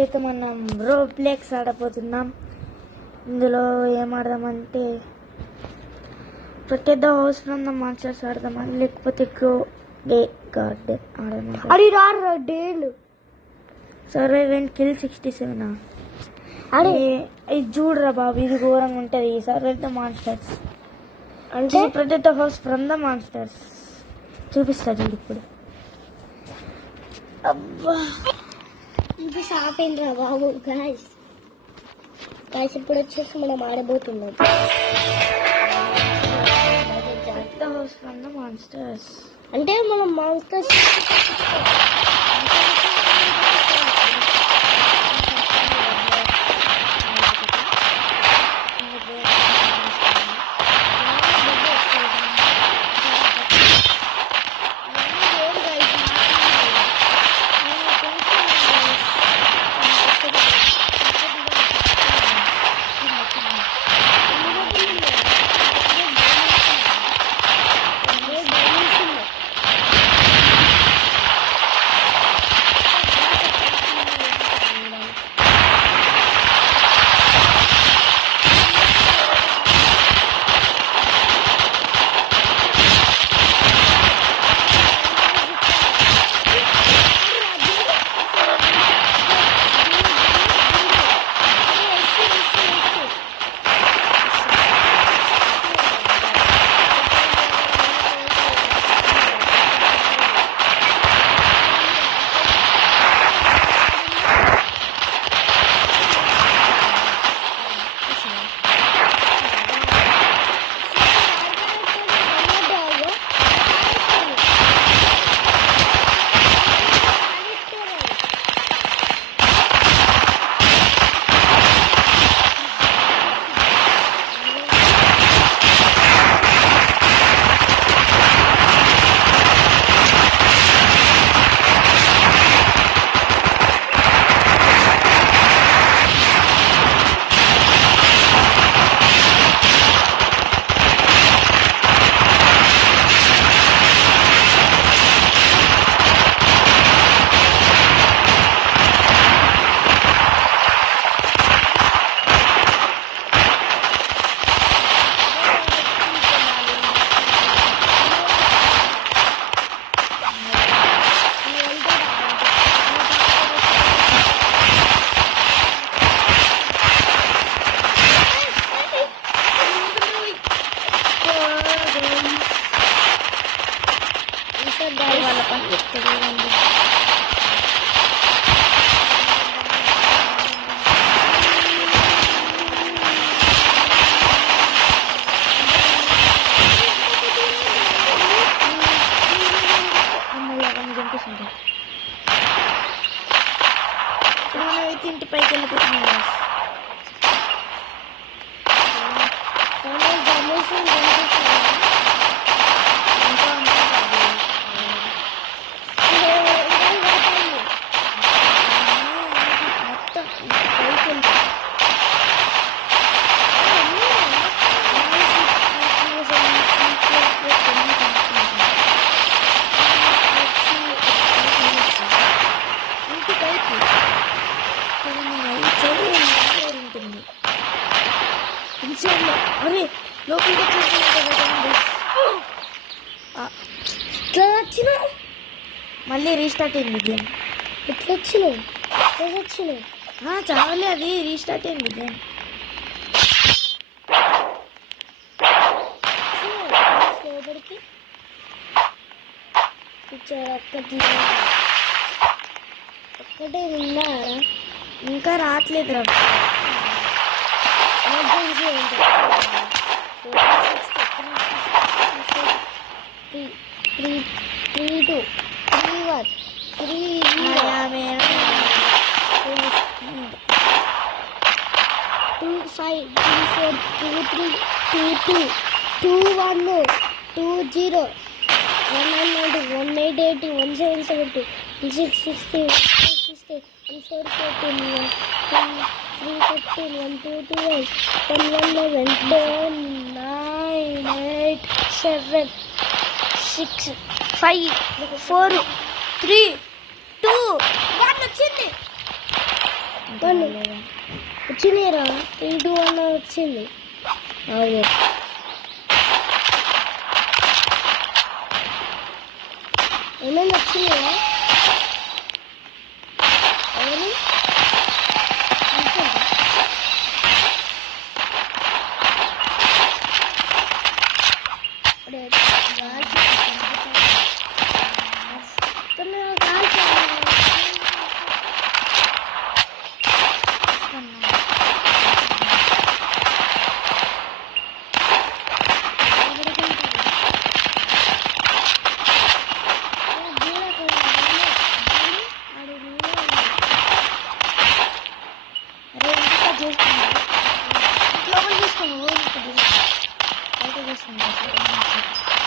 అయితే మనం రోప్లెక్స్ ఆడబోతున్నాం. ఇందులో ఏం ఆడదామంటే protect the house from the monsters ఆడదామా, లేకపోతే గో డే గార్డెన్ ఆడదామా? అది డేలు సర్వైవ్ అండ్ కిల్ 67 అడే ఇది చూడరా బాబు, ఇది ఘోరంగా ఉంటుంది. సర్వైవ్ ద మాన్స్టర్స్ అంటే protect the house from the monsters చూపిస్తా చూడు ఇప్పుడు. అబ్బా ఇది సాపేంద్రా బాబు. గాయస్ ఇప్పుడు వచ్చేసి మనం ఆడబోతున్నాం the house from the monsters. అంటే మనం మాన్స్టర్స్ వాళ్ళ పని చెప్తుంది. మనమైతే ఇంటి పైకి వెళ్ళిపోతున్నాం. అరే లోపలికి ఎట్లా వచ్చినావు? మళ్ళీ రీస్టార్ట్ అయింది గేమ్. ఎట్లా వచ్చినావు? చాలే, అది రీస్టార్ట్ అయింది గేమ్. లోపలికి ఒక్కటే ఉన్నారా? ఇంకా రావట్లేదు రా. వచ్చింది. వాళ్ళు. రాలేదా? వచ్చినాయిరా 3-2-1 వచ్చింది. అవును ఏమైనా వచ్చినాయా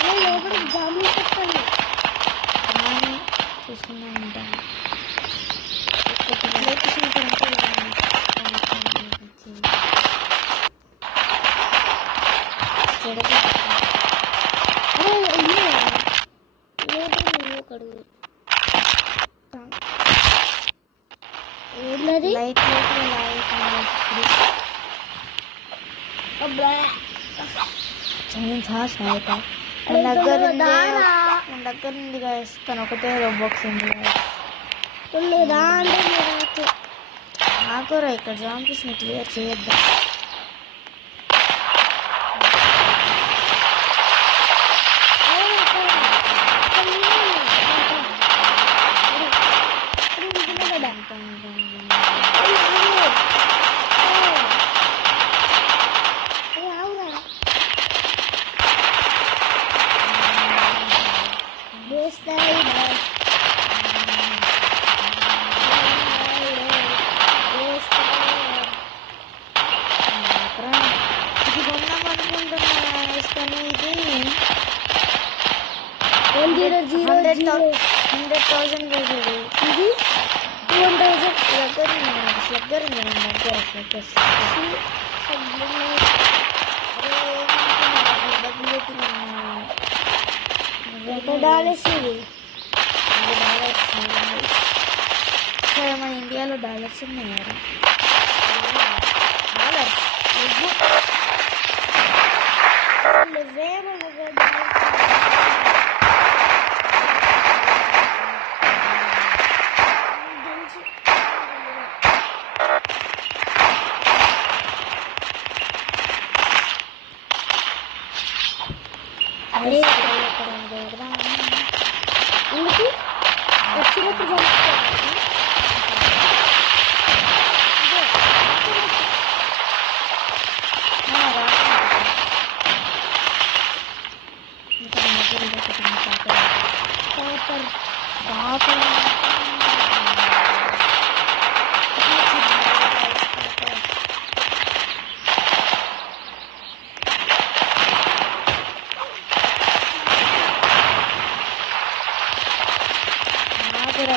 ఎవరు లోపలికి జాములు పెట్టండి. చూసుకుంటా ఉంటాను. ఏంటది లైట్ మన దగ్గర ఉంది guys. కానీ ఒకటే రోబాక్స్ ఉంది guys. ఆకురా ఇక్కడ జాంపీస్ ని క్లియర్ చేయొద్దాం. ఇది కొందాం అనుకుంటున్నా guys. కానీ ఇది 100,000 ఇది 200,000 దగ్గర ఉంది మన దగ్గర $100 ఇది మన ఇండియాలో డాలర్స్ ఉన్నాయి. ఎందుకు వచ్చినప్పుడు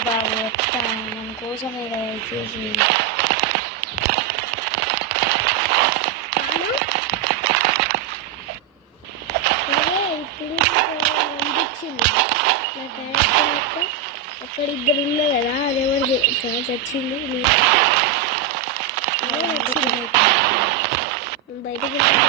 బాబు వస్తాను మన కోసమే కదా చేసి. అక్కడ ఇద్దరు ఉన్నాయి కదా అదేమో ఛాన్స్ వచ్చింది బయటకి వచ్చింది.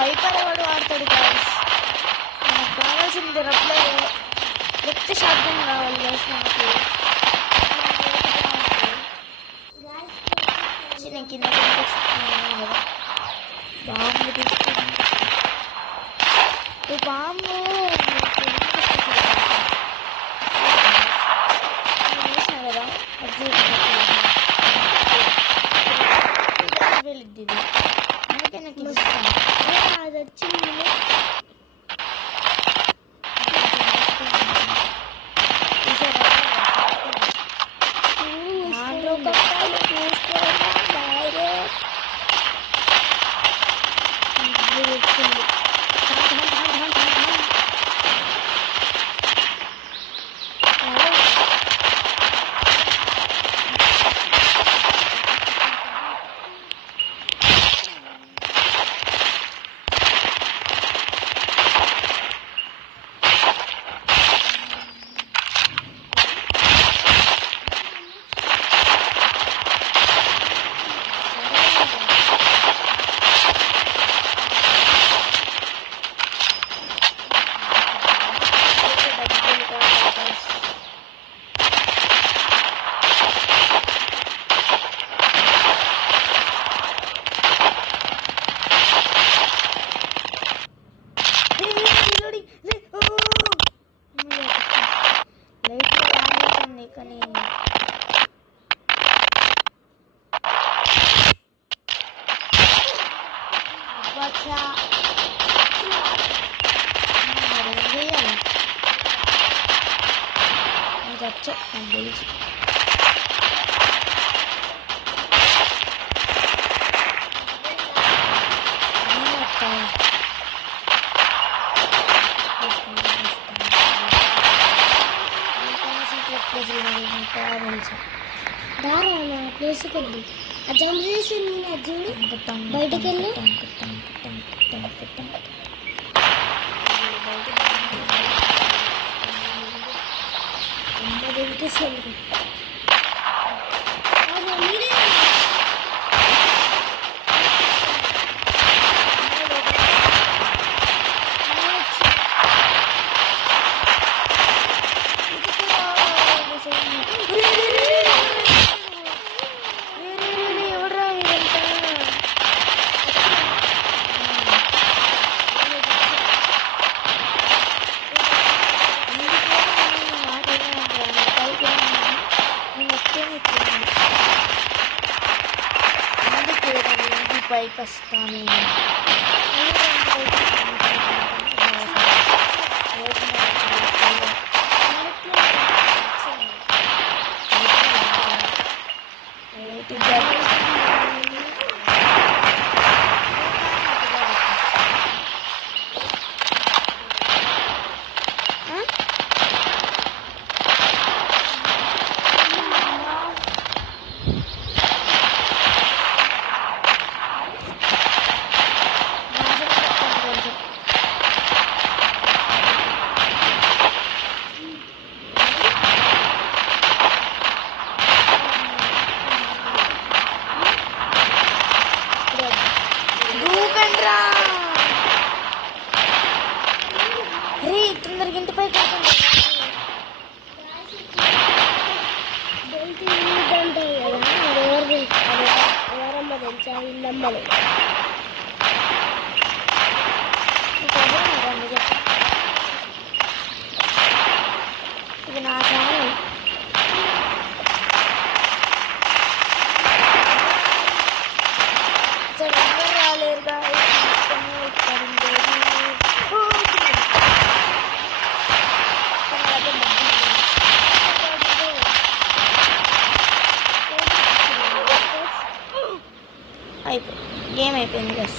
వైపర్ ఎవడు వాడతాడు guys. మనకు కావాల్సింది లేకపోతే షార్ట్ గన్ కావాలి guys మనకి. నేను కింద బాంబు తీసుకున్నాను. బాంబు వేసిన కదా వెళ్ళిద్ది. అందుకే నాకు ఇది ఇష్టం. అది వచ్చింది దాంట్లో తెలుసు నాకు తెలుసు. దారా నా ప్లేస్ కొద్ది ఆ జంప్ చేసి చూడు బయటికి వెళ్ళి పైకి వస్తాను. తొందరగా ఇంటి పైకి ఉంటాయి కదా అది ఎవరమ్మ తెలుసా వీళ్ళమ్మలు ఇది నా ఛానల్. ఎవరు రాలేరుగా అయిపోయింది, గేమ్ అయిపోయింది. బస్